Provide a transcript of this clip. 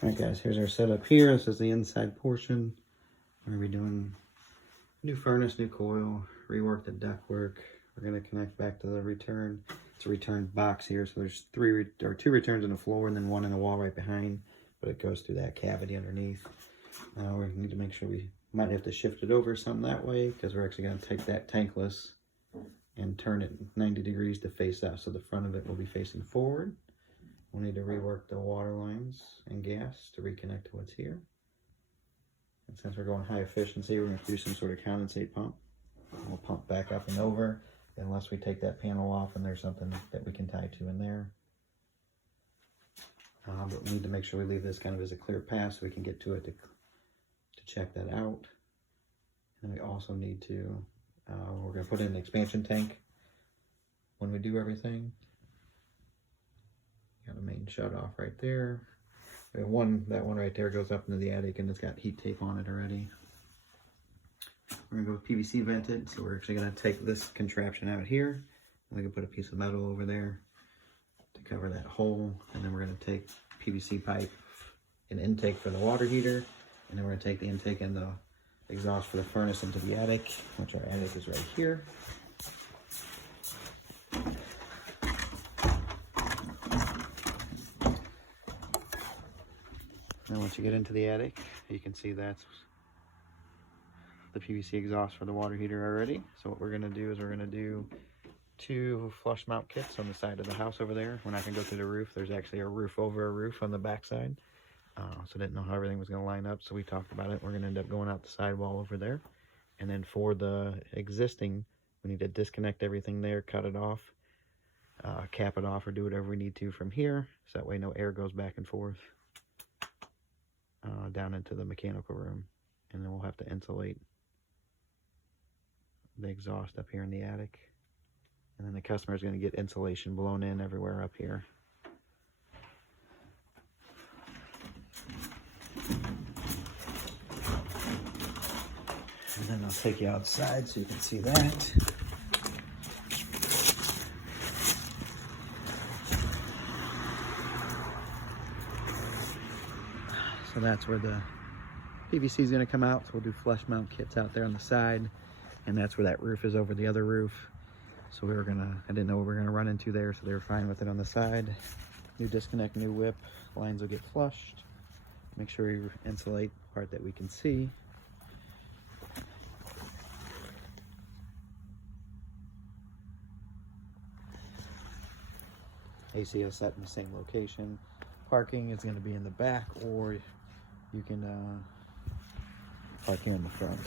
Alright guys, here's our setup here. This is the inside portion. We're going to be doing new furnace, new coil, rework the ductwork. We're going to connect back to the return. It's a return box here, so there's two returns in the floor and then one in the wall right behind, but it goes through that cavity underneath. We need to make sure we might have to shift it over something that way, because we're actually going to take that tankless and turn it 90 degrees to face out, so the front of it will be facing forward. We'll need to rework the water lines and gas to reconnect to what's here. And since we're going high efficiency, we're going to do some sort of condensate pump. We'll pump back up and over unless we take that panel off and there's something that we can tie to in there. But we need to make sure we leave this kind of as a clear path so we can get to it to check that out. And we also need to, we're going to put in an expansion tank when we do everything. Got a main shut off right there. That one right there goes up into the attic and it's got heat tape on it already. We're gonna go with PVC vented, so we're actually gonna take this contraption out here. We can put a piece of metal over there to cover that hole, and then we're gonna take PVC pipe and intake for the water heater, and then we're gonna take the intake and the exhaust for the furnace into the attic, which our attic is right here. And once you get into the attic, you can see that's the PVC exhaust for the water heater already. So what we're going to do is we're going to do 2 flush mount kits on the side of the house over there. We're not going to go through the roof. There's actually a roof over a roof on the back side. So didn't know how everything was going to line up, so we talked about it. We're going to end up going out the sidewall over there. And then for the existing, we need to disconnect everything there, cut it off, cap it off, or do whatever we need to from here, so that way no air goes back and forth down into the mechanical room. And then we'll have to insulate the exhaust up here in the attic. And then the customer is going to get insulation blown in everywhere up here. And then I'll take you outside so you can see that. So that's where the PVC is going to come out. So we'll do flush mount kits out there on the side. And that's where that roof is over the other roof. So I didn't know what we were going to run into there, so they were fine with it on the side. New disconnect, new whip. Lines will get flushed. Make sure you insulate the part that we can see. AC is set in the same location. Parking is going to be in the back, or you can park here in the front.